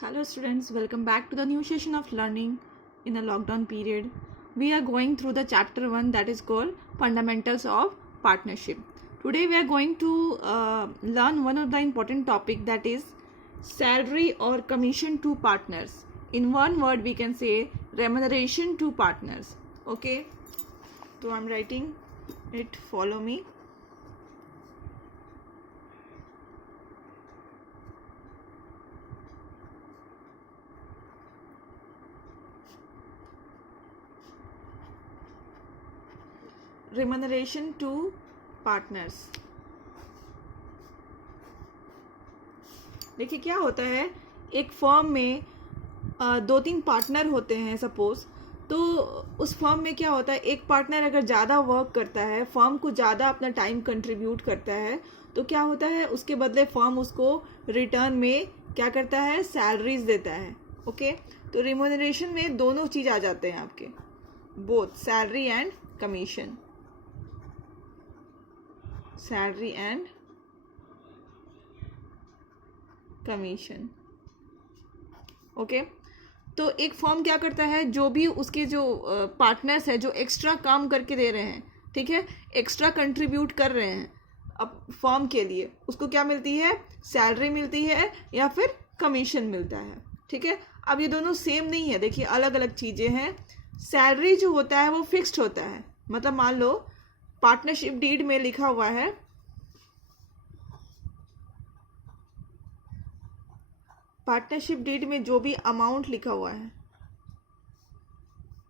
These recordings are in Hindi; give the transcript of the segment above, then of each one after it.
Hello students, welcome back to the new session of learning in the lockdown period. We are going through the chapter 1 that is called Fundamentals of Partnership. Today we are going to learn one of the important topic that is salary or commission to partners. In one word we can say remuneration to partners. Okay, so I am writing it, follow me. Remuneration to partners. देखिए क्या होता है, एक फर्म में दो तीन पार्टनर होते हैं सपोज, तो उस फर्म में क्या होता है, एक पार्टनर अगर ज़्यादा वर्क करता है, फर्म को ज़्यादा अपना टाइम कंट्रीब्यूट करता है, तो क्या होता है, उसके बदले फर्म उसको रिटर्न में क्या करता है, सैलरीज देता है. ओके, तो रिम्यूनरेशन में दोनों चीज़ आ जाते हैं आपके, both salary and commission. Salary and commission. Okay, तो एक फर्म क्या करता है, जो भी उसके जो पार्टनर्स है जो एक्स्ट्रा काम करके दे रहे हैं, ठीक है, एक्स्ट्रा कंट्रीब्यूट कर रहे हैं अब फर्म के लिए, उसको क्या मिलती है, सैलरी मिलती है या फिर कमीशन मिलता है. ठीक है, अब ये दोनों सेम नहीं है, देखिए अलग अलग चीज़ें हैं. सैलरी जो होता है वो फिक्स्ड होता है, मतलब मान लो पार्टनरशिप डीड में लिखा हुआ है, पार्टनरशिप डीड में जो भी अमाउंट लिखा हुआ है,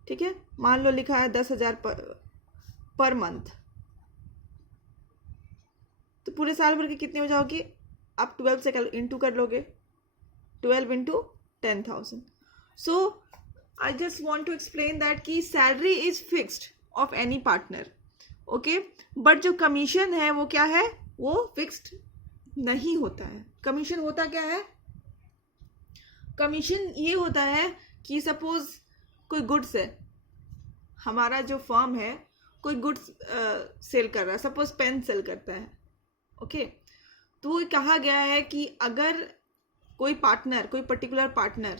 ठीक है, मान लो लिखा है 10,000 पर मंथ, तो पूरे साल भर के कितने हो जाओगे, आप 12 से इंटू कर लोगे, 12 into 10,000. So I just want to explain that कि salary is fixed of any partner. Okay, but जो कमीशन है वो क्या है, वो फिक्स्ड नहीं होता है. कमीशन होता क्या है, कमीशन ये होता है कि सपोज कोई गुड्स है, हमारा जो फर्म है कोई गुड्स सेल कर रहा है, सपोज पेन सेल करता है. ओके, तो कहा गया है कि अगर कोई पार्टनर, कोई पर्टिकुलर पार्टनर,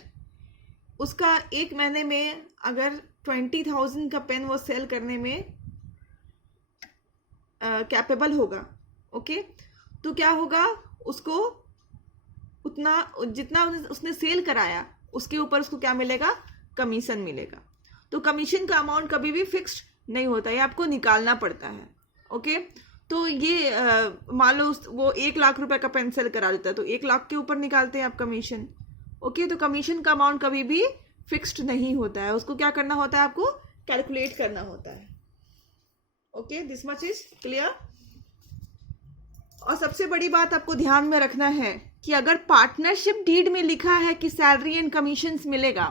उसका एक महीने में अगर 20,000 का पेन वो सेल करने में कैपेबल होगा, ओके, तो क्या होगा, उसको उतना जितना उसने सेल कराया उसके ऊपर उसको क्या मिलेगा, कमीशन मिलेगा. तो कमीशन का अमाउंट कभी भी फिक्स्ड नहीं होता, ये आपको निकालना पड़ता है. ओके, तो ये मान लो वो 1,00,000 रुपए का पेन सेल करा देता है, तो 1,00,000 के ऊपर निकालते हैं आप कमीशन. ओके, तो कमीशन का अमाउंट कभी भी फिक्स्ड नहीं होता है, उसको क्या करना होता है, आपको कैलकुलेट करना होता है. Okay, this much is clear. और सबसे बड़ी बात आपको ध्यान में रखना है कि अगर पार्टनरशिप डीड में लिखा है कि सैलरी एंड कमीशंस मिलेगा,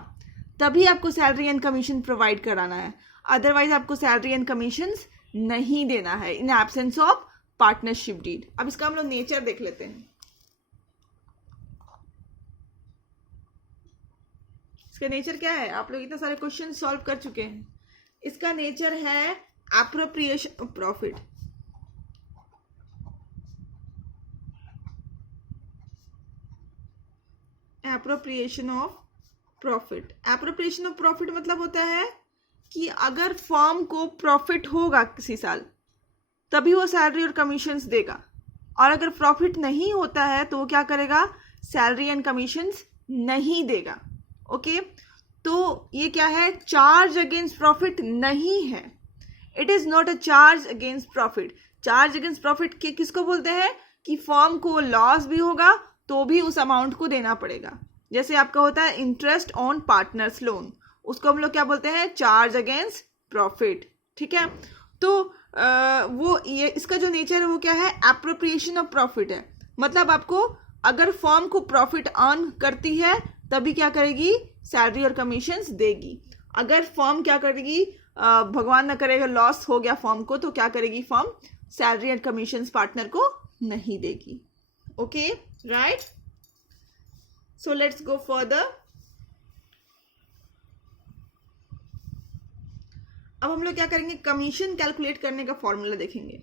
तभी आपको सैलरी एंड कमीशन प्रोवाइड कराना है, अदरवाइज आपको सैलरी एंड कमीशंस नहीं देना है in absence of partnership deed. अब इसका हम लोग नेचर देख लेते हैं. इसका नेचर क्या है, आप लोग इतने सारे क्वेश्चन सॉल्व कर चुके हैं. इसका नेचर है appropriation of profit. Appropriation of profit. Appropriation of profit मतलब होता है कि अगर फर्म को प्रॉफिट होगा किसी साल, तभी वो सैलरी और कमीशंस देगा, और अगर प्रॉफिट नहीं होता है तो वो क्या करेगा, सैलरी एंड कमीशंस नहीं देगा. ओके, तो ये क्या है, चार्ज अगेंस्ट प्रॉफिट नहीं है. It is not a charge against profit. Charge against profit के किसको बोलते हैं, कि फर्म को लॉस भी होगा तो भी उस अमाउंट को देना पड़ेगा. जैसे आपका होता है इंटरेस्ट ऑन पार्टनर्स लोन, उसको हम लोग क्या बोलते हैं, चार्ज अगेंस्ट प्रॉफिट. ठीक है, तो वो ये इसका जो नेचर है वो क्या है, एप्रोप्रिएशन ऑफ प्रॉफिट है. मतलब आपको अगर फर्म को प्रॉफिट अर्न करती है तभी क्या करेगी, सैलरी और कमीशंस देगी. अगर फर्म क्या करेगी, भगवान न करेगा लॉस हो गया फर्म को, तो क्या करेगी firm, salary and commissions partner को नहीं देगी. Okay, right. So let's go further. अब हम लोग क्या करेंगे, कमीशन कैलकुलेट करने का फॉर्मूला देखेंगे.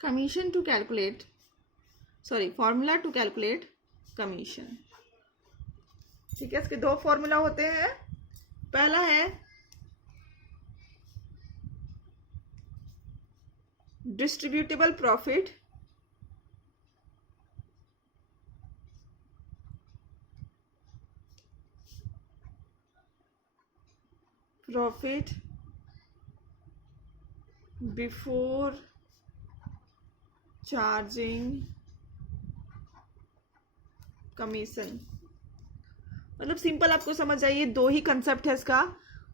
Commission to calculate, sorry formula to calculate commission. ठीक है, इसके दो फॉर्मूला होते हैं। पहला है distributable profit, profit before charging commission. मतलब सिंपल आपको समझ आइए, दो ही कंसेप्ट है इसका।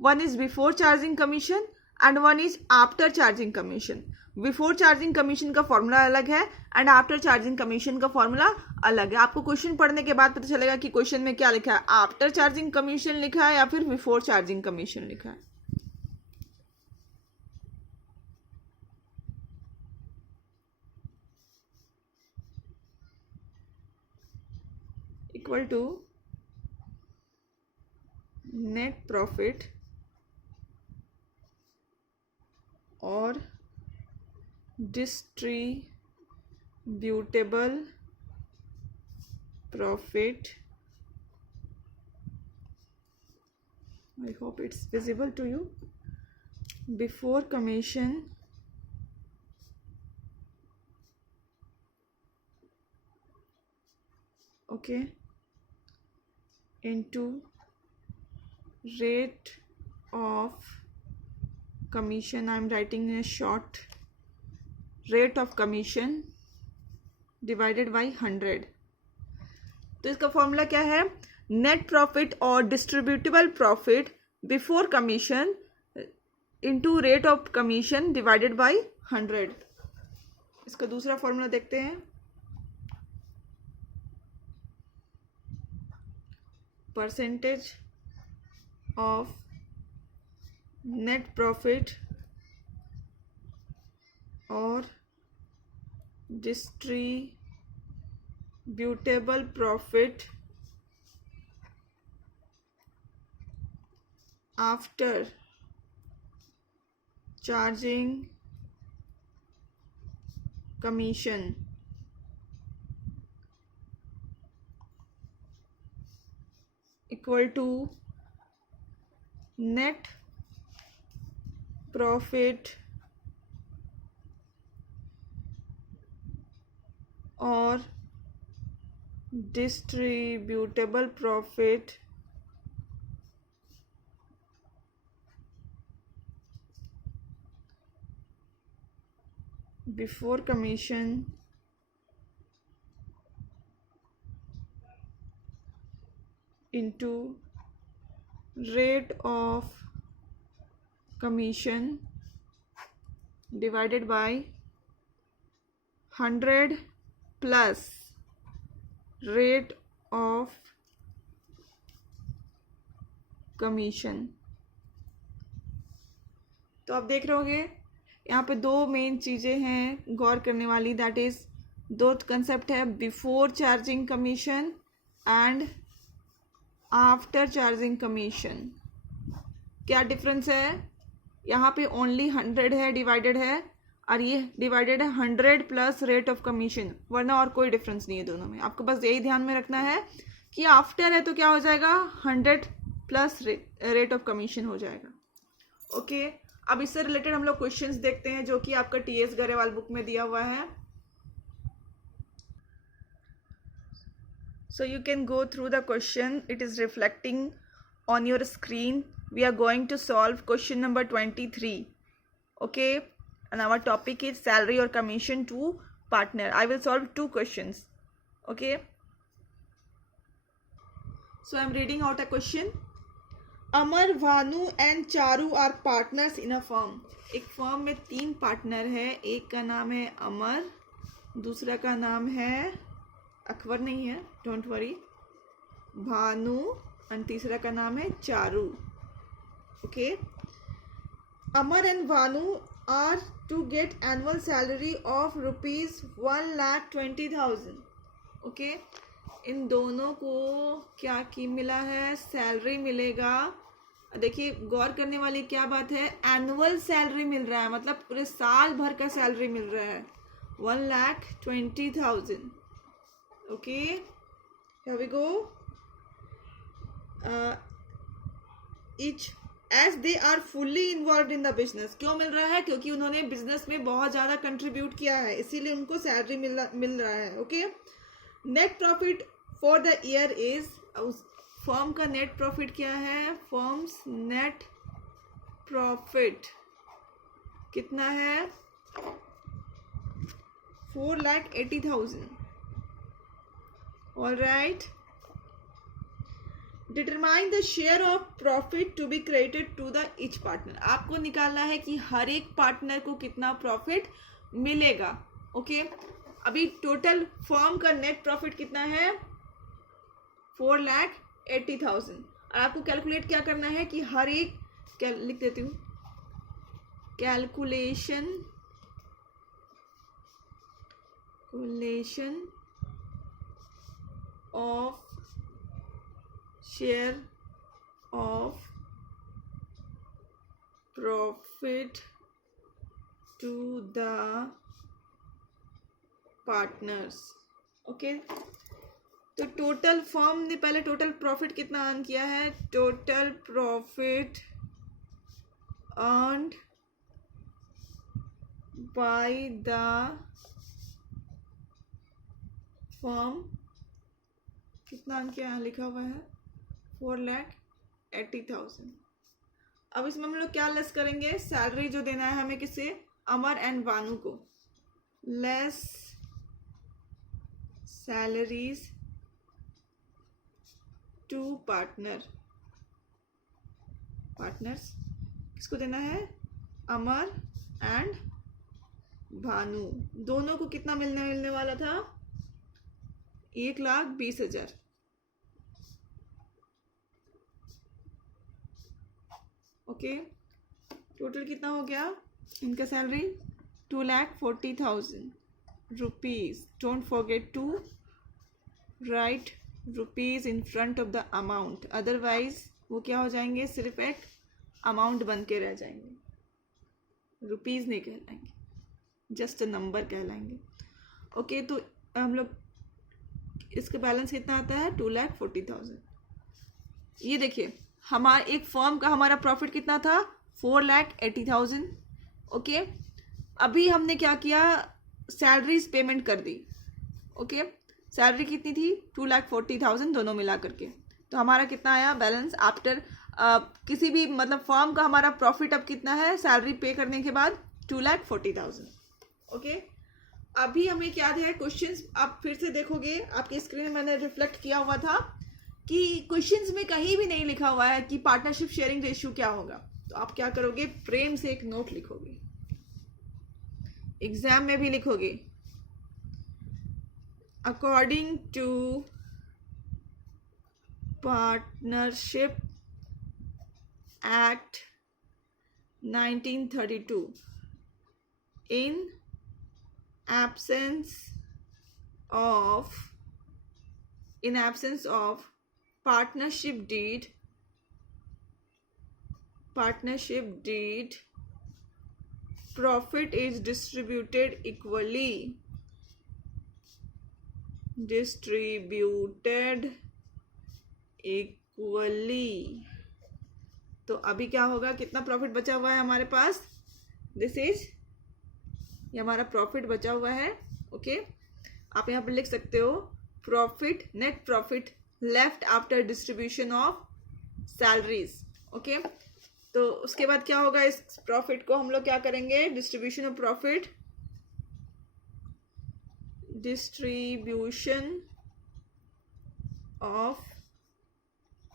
One is before charging commission and one is after charging commission. Before charging commission का फॉर्मूला अलग है एंड आफ्टर चार्जिंग कमीशन का फॉर्मूला अलग है। आपको क्वेश्चन पढ़ने के बाद पता चलेगा कि क्वेश्चन में क्या लिखा है, आफ्टर चार्जिंग कमीशन लिखा है या फिर बिफोर चार्जिंग कमीशन लिखा है। इक्वल टू नेट प्रॉफिट और distributable profit. I hope it's visible to you. Before commission okay into rate of commission, I am writing in a short, rate of commission divided by 100। तो इसका फॉर्मूला क्या है, नेट प्रॉफिट और distributable profit before commission into rate of commission divided by 100। इसका दूसरा फॉर्मूला देखते हैं, परसेंटेज ऑफ नेट प्रॉफिट और distributable profit after charging commission equal to net profit और distributable profit before commission into rate of commission divided by 100 plus rate of commission। तो आप देख रहे होंगे यहाँ पे दो मेन चीज़ें हैं गौर करने वाली, दैट इज दो कंसेप्ट है, before charging commission and after charging commission. क्या डिफरेंस है, यहाँ पे ओनली 100 है डिवाइडेड है और ये डिवाइडेड है 100 प्लस रेट ऑफ कमीशन, वरना और कोई डिफरेंस नहीं है दोनों में। आपको बस यही ध्यान में रखना है कि आफ्टर है तो क्या हो जाएगा, 100 प्लस रेट ऑफ कमीशन हो जाएगा। ओके, अब इससे रिलेटेड हम लोग क्वेश्चंस देखते हैं जो कि आपका टीएस गरेवाल बुक में दिया हुआ है। So you can go through the question, it is reflecting on your screen. We are going to solve question number 23. Okay, and our topic is salary or commission to partner. I will solve two questions. Okay, so I am reading out a question. Amar, Vanu and Charu are partners in a firm. एक फर्म में 3 पार्टनर है, एक का नाम है अमर, दूसरा का नाम है अकबर नहीं है, डोंट वरी, भानु, और तीसरा का नाम है Charu. Okay, Amar and Bhanu are to get annual salary of ₹1,20,000। Okay, इन दोनों को क्या की मिला है, सैलरी मिलेगा। देखिए गौर करने वाली क्या बात है, एनुअल सैलरी मिल रहा है, मतलब पूरे साल भर का सैलरी मिल रहा है। 1,20,000. Okay, here we go. Each as they are fully involved in the business. क्यों मिल रहा है? क्योंकि उन्होंने बिजनेस में बहुत ज़्यादा कंट्रीब्यूट किया है, इसीलिए उनको सैलरी मिल रहा है. Okay, net profit for the year is, firm का नेट प्रॉफिट क्या है? फर्म्स नेट प्रॉफिट कितना है? 4,80,000. All right. Determine the share of profit to be credited to the each partner. आपको निकालना है कि हर एक पार्टनर को कितना प्रॉफिट मिलेगा. ओके, अभी टोटल फर्म का नेट प्रॉफिट कितना है? 4,80,000. और आपको कैलकुलेट क्या करना है कि हर एक, क्या लिख देती हूँ, calculation of share of profit to the partners. Okay, तो टोटल फर्म ने पहले टोटल प्रॉफिट कितना अर्न किया है? Total profit earned by the firm कितना अर्न किया है? लिखा हुआ है 4,80,000. अब इसमें हम लोग क्या लेस करेंगे? सैलरी जो देना है हमें किसे? अमर एंड भानु को. Less salaries to partners. किसको देना है? अमर एंड भानु. दोनों को कितना मिलने वाला था? 1,20,000. ओके, टोटल कितना हो गया इनका salary? 2,40,000 rupees. Don't forget to write rupees in front of the amount, otherwise वो क्या हो जाएंगे? सिर्फ एक अमाउंट बन के रह जाएंगे, रुपीज नहीं कहलाएंगे, जस्ट अ नंबर कहलाएंगे. ओके, तो हम लोग इसका बैलेंस कितना आता है? 2,40,000. ये देखिए, हमारा एक फर्म का हमारा प्रॉफिट कितना था? 4,80,000. ओके, अभी हमने क्या किया? सैलरीज पेमेंट कर दी. ओके, सैलरी कितनी थी? 2,40,000 दोनों मिला करके. तो हमारा कितना आया बैलेंस आफ्टर किसी भी मतलब फर्म का हमारा प्रॉफिट अब कितना है सैलरी पे करने के बाद? 2,40,000. ओके, अभी हमें क्या है क्वेश्चंस आप फिर से देखोगे, आपकी स्क्रीन में मैंने रिफ्लेक्ट किया हुआ था कि क्वेश्चंस में कहीं भी नहीं लिखा हुआ है कि पार्टनरशिप शेयरिंग रेशियो क्या होगा. तो आप क्या करोगे? प्रेम से एक नोट लिखोगे, एग्जाम में भी लिखोगे. According to partnership act 1932, in absence of partnership deed, profit is distributed equally. तो अभी क्या होगा? कितना प्रॉफिट बचा हुआ है हमारे पास? दिस इज, ये हमारा प्रॉफिट बचा हुआ है. ओके, आप यहाँ पर लिख सकते हो profit, net profit left after distribution of salaries. Okay, तो उसके बाद क्या होगा? इस प्रॉफिट को हम लोग क्या करेंगे? डिस्ट्रीब्यूशन ऑफ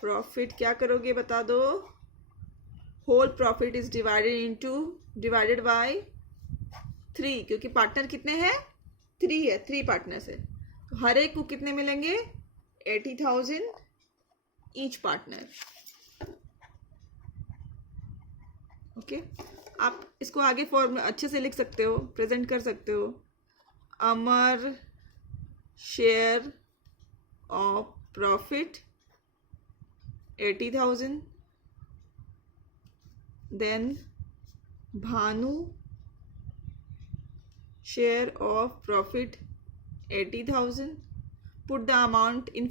प्रॉफिट, क्या करोगे? बता दो. Whole profit is divided by 3, क्योंकि पार्टनर कितने हैं? 3 है, 3 पार्टनर्स है. तो हर एक को कितने मिलेंगे? 80,000 ईच पार्टनर. ओके, आप इसको आगे फॉर्म अच्छे से लिख सकते हो, प्रेजेंट कर सकते हो. Amar share of profit 80,000, then Bhanu share of profit 80,000. Put the amount in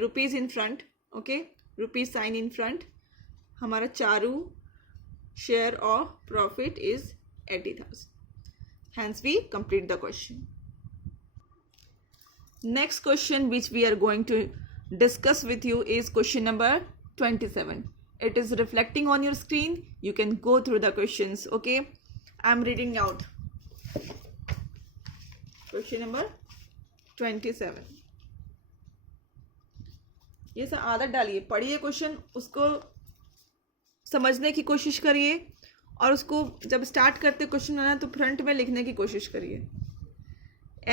rupees in front. Okay, rupees sign in front. हमारा Charu share of profit is 80,000. Hence we complete the question. Next question which we are going to discuss with you is question number 27. It is reflecting on your screen. You can go through the questions. Okay, I am reading out. Question number 27. ये सब आदत डालिए, पढ़िए क्वेश्चन, उसको समझने की कोशिश करिए और उसको जब स्टार्ट करते क्वेश्चन आना तो फ्रंट में लिखने की कोशिश करिए.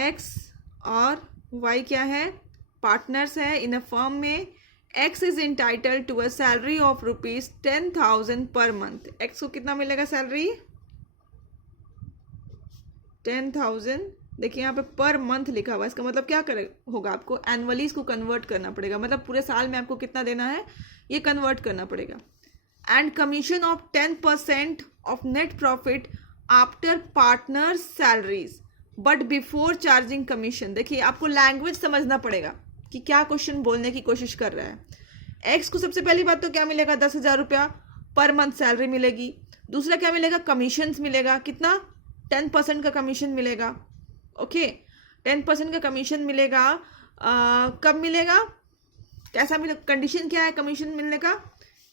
एक्स और वाई क्या है? पार्टनर्स है इन अ फर्म में. X is entitled to a salary of ₹10,000 per month. X को कितना मिलेगा सैलरी? 10,000. देखिए यहाँ पे पर मंथ लिखा हुआ है, इसका मतलब क्या करे होगा, आपको एनुअली इसको कन्वर्ट करना पड़ेगा, मतलब पूरे साल में आपको कितना देना है ये कन्वर्ट करना पड़ेगा. And commission of 10% of net profit after partner salaries but before charging commission. देखिए आपको लैंग्वेज समझना पड़ेगा कि क्या क्वेश्चन बोलने की कोशिश कर रहा है. एक्स को सबसे पहली बात तो क्या मिलेगा? 10,000 रुपया पर मंथ सैलरी मिलेगी. दूसरा क्या मिलेगा? कमीशंस मिलेगा. कितना? 10% का कमीशन मिलेगा. ओके, 10% का कमीशन मिलेगा. कब मिलेगा? कैसा मिलेगा? कंडीशन क्या है कमीशन मिलने का?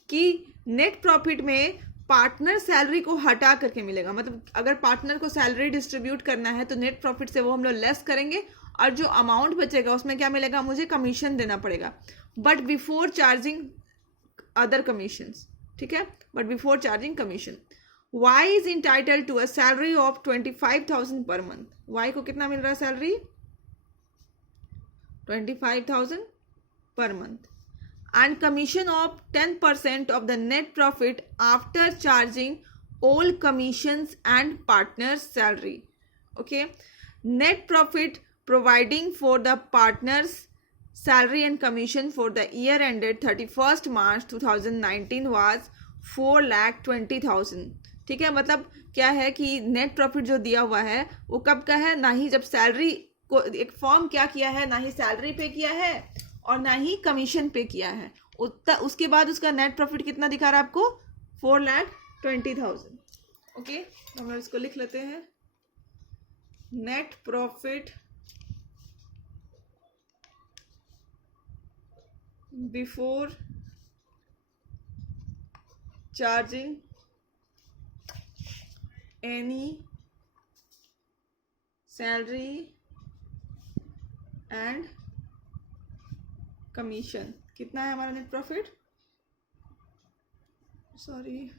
कि नेट प्रॉफिट में पार्टनर सैलरी को हटा करके मिलेगा. मतलब अगर पार्टनर को सैलरी डिस्ट्रीब्यूट करना है तो नेट प्रॉफिट से वो हम लोग लेस करेंगे और जो अमाउंट बचेगा उसमें क्या मिलेगा? मुझे कमीशन देना पड़ेगा. But before charging other commissions. ठीक है, but before charging commission. Y is entitled to a salary of 25,000 per month. Y को कितना मिल रहा है salary? 25,000 per month. And commission of 10% of the net profit after charging all commissions and partners' salary. Okay. Net profit providing for the partners' salary and commission for the year ended 31st March 2019 was 4,20,000. ठीक है, मतलब क्या है कि नेट प्रॉफिट जो दिया हुआ है वो कब का है? ना ही जब सैलरी को एक फॉर्म क्या किया है, ना ही सैलरी पे किया है और ना ही कमीशन पे किया है. उसके बाद उसका नेट प्रॉफिट कितना दिखा रहा है आपको? 4,20,000. ओके, तो हम इसको लिख लेते हैं. Net profit before charging any salary and commission. कितना है हमारा नेट प्रॉफिट? सॉरी,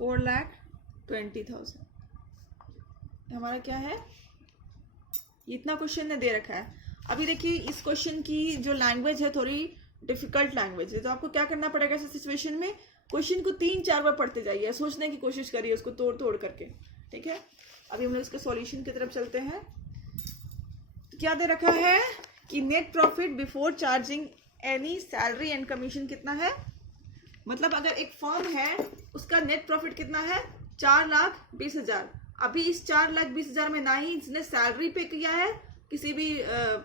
4,20,000 हमारा क्या है? इतना क्वेश्चन ने दे रखा है. अभी देखिए इस क्वेश्चन की जो लैंग्वेज है थोड़ी डिफिकल्ट लैंग्वेज है, तो आपको क्या करना पड़ेगा इस सिचुएशन में? क्वेश्चन को 3-4 बार पढ़ते जाइए, सोचने की कोशिश करिए उसको तोड़ तोड़ करके. ठीक है, अभी हम लोग इसके सॉल्यूशन की तरफ चलते हैं. तो क्या दे रखा है कि net profit before charging any salary and commission कितना है? मतलब अगर एक फर्म है उसका नेट प्रॉफिट कितना है? 4,20,000. अभी इस 4,20,000 में ना ही इसने सैलरी पे किया है किसी भी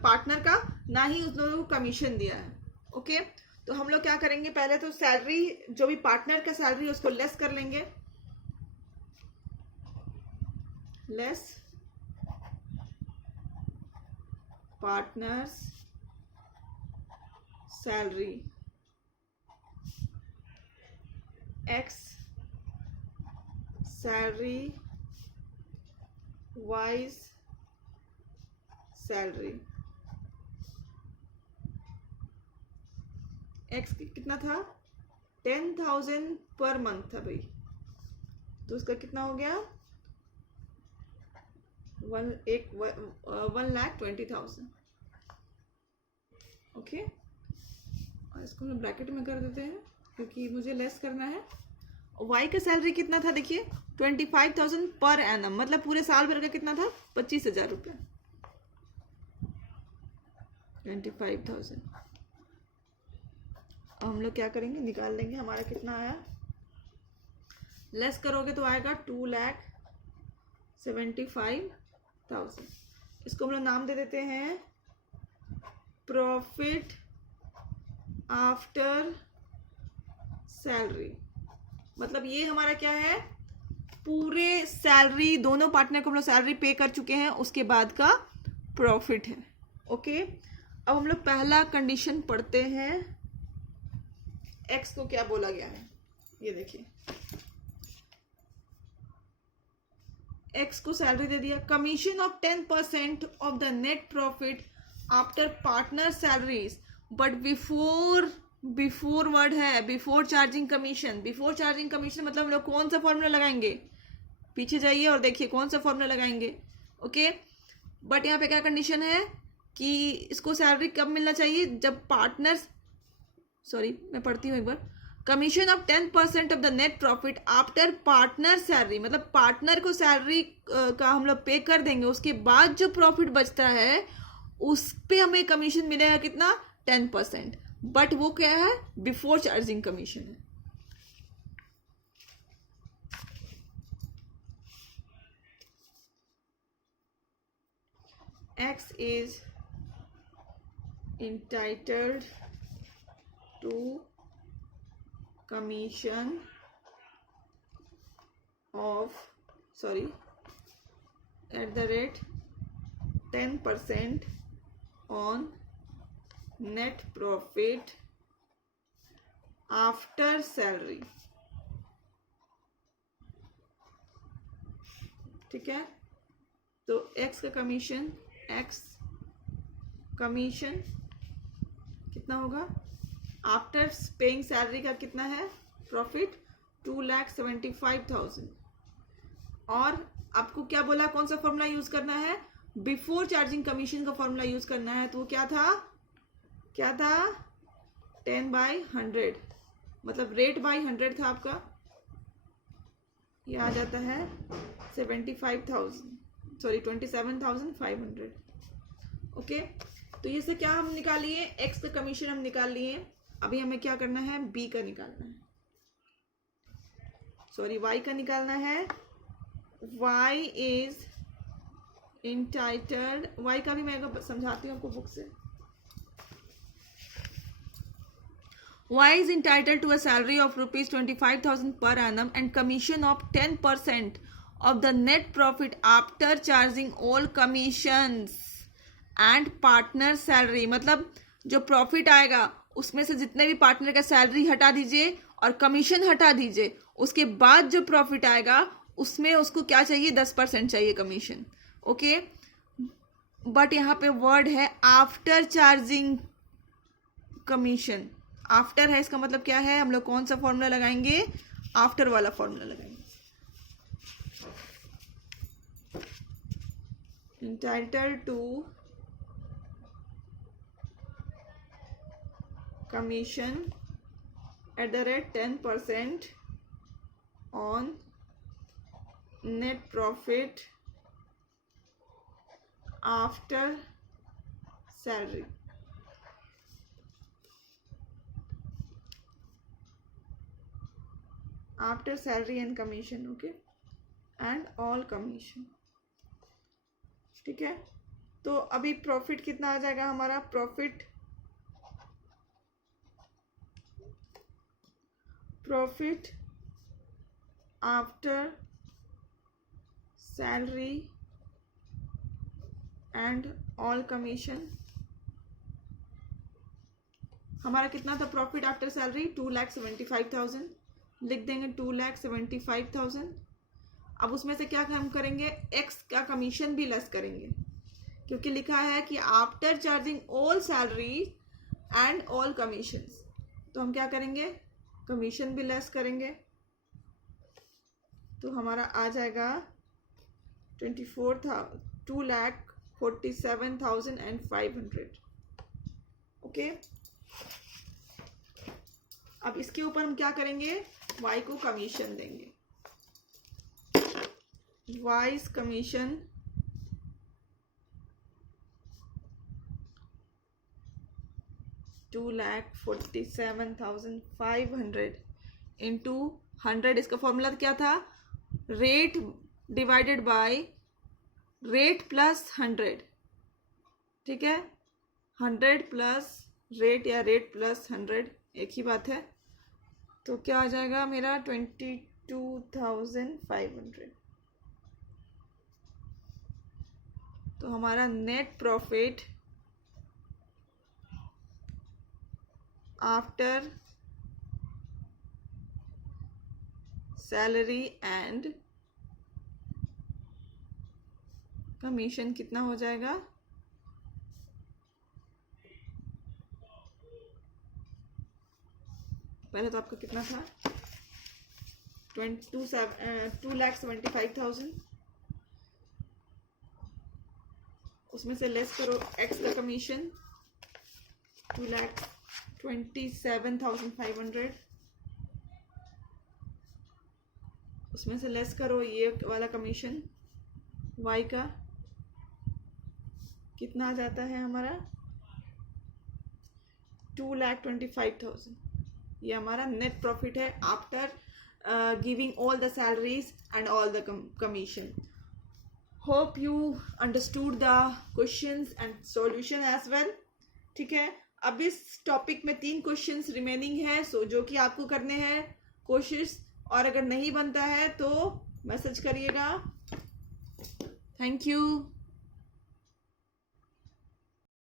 पार्टनर का, ना ही उस लोगों को कमीशन दिया है. ओके, तो हम लोग क्या करेंगे? पहले तो सैलरी जो भी पार्टनर का सैलरी है उसको लेस कर लेंगे. Less partners salary x salary wise salary. X कितना था? 10,000 पर मंथ था भाई, तो उसका कितना हो गया? 1,20,000. ओके, और इसको हम ब्रैकेट में कर देते हैं क्योंकि मुझे लेस करना है. वाई का सैलरी कितना था? देखिए 25,000 पर एनम, मतलब पूरे साल भर का कितना था? 25,000 रुपये. 25,000. अब हम लोग क्या करेंगे? निकाल लेंगे हमारा कितना आया. लेस करोगे तो आएगा 2,00,000 75,000। इसको हम लोग नाम दे देते हैं प्रॉफिट आफ्टर सैलरी। मतलब ये हमारा क्या है, पूरे सैलरी, दोनों पार्टनर को हम लोग सैलरी पे कर चुके हैं, उसके बाद का प्रॉफिट है। ओके, अब हम लोग पहला कंडीशन पढ़ते हैं। एक्स को क्या बोला गया है, ये देखिए, एक्स को सैलरी दे दिया, commission of 10% of the net profit after partner salaries, but before word है before charging commission. Before charging commission मतलब हम लोग कौन सा फॉर्मूला लगाएंगे, पीछे जाइए और देखिए कौन सा फॉर्मूला लगाएंगे। ओके, बट यहाँ पे क्या कंडीशन है कि इसको सैलरी कब मिलना चाहिए, जब पार्टनर्स, सॉरी मैं पढ़ती हूँ एक बार, commission of 10% of the net profit after partner salary, मतलब पार्टनर को सैलरी का हम लोग पे कर देंगे, उसके बाद जो प्रॉफिट बचता है उस पे हमें कमीशन मिलेगा कितना, 10%, बट वो क्या है, बिफोर चार्जिंग कमीशन है। X is entitled to commission of, at the rate 10% on net profit after salary। ठीक है, तो X का कमीशन, X कमीशन कितना होगा, आफ्टर पेइंग सैलरी का कितना है प्रॉफिट, 2,75,000। और आपको क्या बोला, कौन सा फॉर्मूला यूज करना है, बिफोर चार्जिंग कमीशन का फॉर्मूला यूज करना है। तो वो क्या था 10/100, मतलब रेट बाई 100 था आपका, ये आ जाता है 27,500। ओके, तो ये से क्या हम निकालिए, एक्स का कमीशन हम निकाल लिए। अभी हमें क्या करना है, बी का निकालना है, वाई का निकालना है। वाई इज इंटाइटल्ड, वाई का भी मैं समझाती हूँ आपको बुक से। Y is entitled to a salary of rupees 25,000 per annum and commission of 10% of the net profit after charging all commissions and partner salary। मतलब जो प्रॉफिट आएगा उसमें से जितने भी पार्टनर का सैलरी हटा दीजिए और कमीशन हटा दीजिए, उसके बाद जो प्रॉफिट आएगा उसमें उसको क्या चाहिए, 10% चाहिए कमीशन। ओके, बट यहाँ पे वर्ड है आफ्टर चार्जिंग कमीशन, आफ्टर है, इसका मतलब क्या है, हम लोग कौन सा फॉर्मूला लगाएंगे, आफ्टर वाला फॉर्मूला लगाएंगे। Entitled to commission at the rate 10% on net profit after salary. After salary and commission, okay, and all commission. ठीक है, तो अभी प्रॉफिट कितना आ जाएगा हमारा, profit after salary and all commission हमारा कितना था, प्रॉफिट आफ्टर सैलरी 2,75,000, लिख देंगे 2,75,000। अब उसमें से क्या हम करेंगे, एक्स का कमीशन भी लेस करेंगे, क्योंकि लिखा है कि after charging all salary and all commissions, तो हम क्या करेंगे, कमीशन भी लेस करेंगे। तो हमारा आ जाएगा 2,47,500। ओके, अब इसके ऊपर हम क्या करेंगे, वाई को कमीशन देंगे। वाइज कमीशन $2,47,500 इंटू 100, इसका फॉर्मूला क्या था, rate divided by rate plus 100, ठीक है, 100 प्लस रेट या रेट प्लस 100 एक ही बात है। तो क्या आ जाएगा मेरा 22,500। तो हमारा net profit after salary and commission कितना हो जाएगा? पहले तो आपका कितना था? 2,75,000। उसमें से लेस करो एक्स का कमीशन 2,27,500। उसमें से लेस करो ये वाला कमीशन वाई का, कितना आ जाता है हमारा? 2,25,000। ये हमारा नेट प्रॉफिट है after giving all the salaries and all the commission. Hope you understood the questions and solution as well, ठीक है। अब इस टॉपिक में 3 क्वेश्चंस रिमेनिंग है, सो जो कि आपको करने हैं कोशिश, और अगर नहीं बनता है तो मैसेज करिएगा। Thank you.